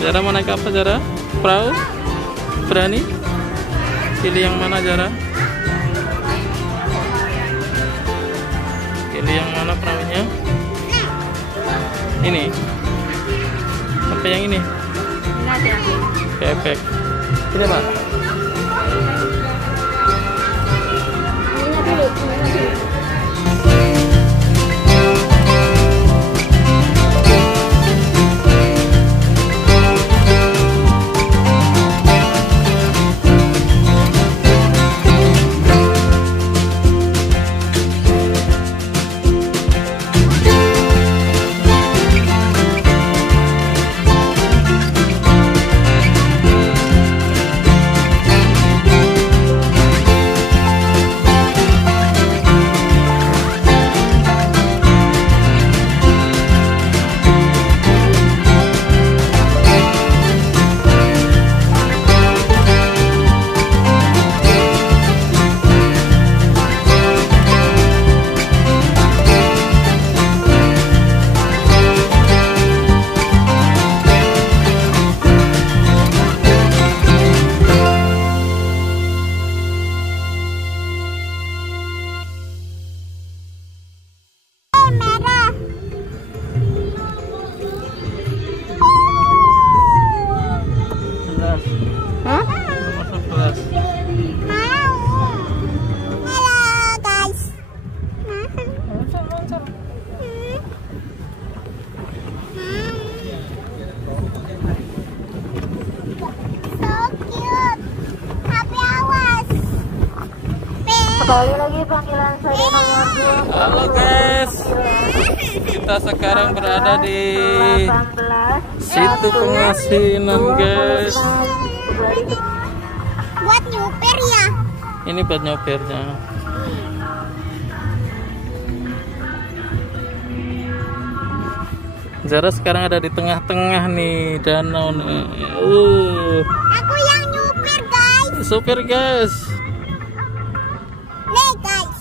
Zara mau naik apa Zara? Perahu? Berani? Pilih yang mana Zara? Pilih yang mana perahunya? Ini? Apa yang ini? Bebek. Ini Pak? Sekali lagi panggilan saya nomor 2. Halo guys, kita sekarang berada di situ pengasinan guys. Buat nyupir ya? Ini buat nyopirnya. Zara sekarang ada di tengah-tengah nih danau nih. Aku yang nyupir guys. Supir guys. Nih guys.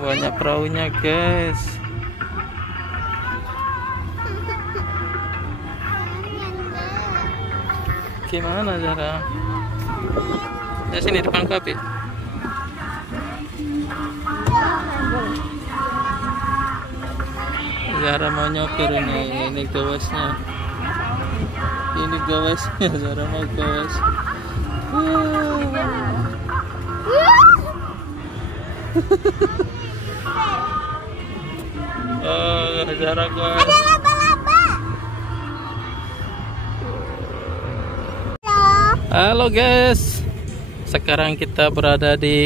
Banyak perahunya guys. Gimana Zara? Ya sini depan kopi. Zara mau nyopir ini gawasnya. Ini gawasnya Zara mau gawas. Oh, Zara gawas. Ada laba-laba. Halo guys, sekarang kita berada di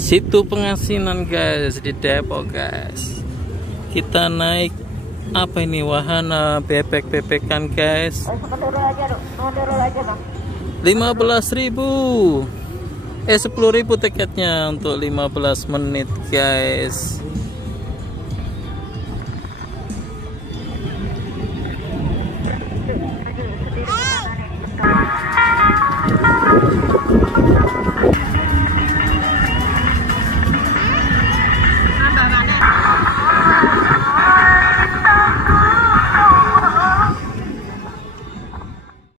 situ pengasinan guys di Depok guys. Kita naik apa ini wahana bebek-bebekan guys. 15.000 10.000 tiketnya untuk 15 menit guys.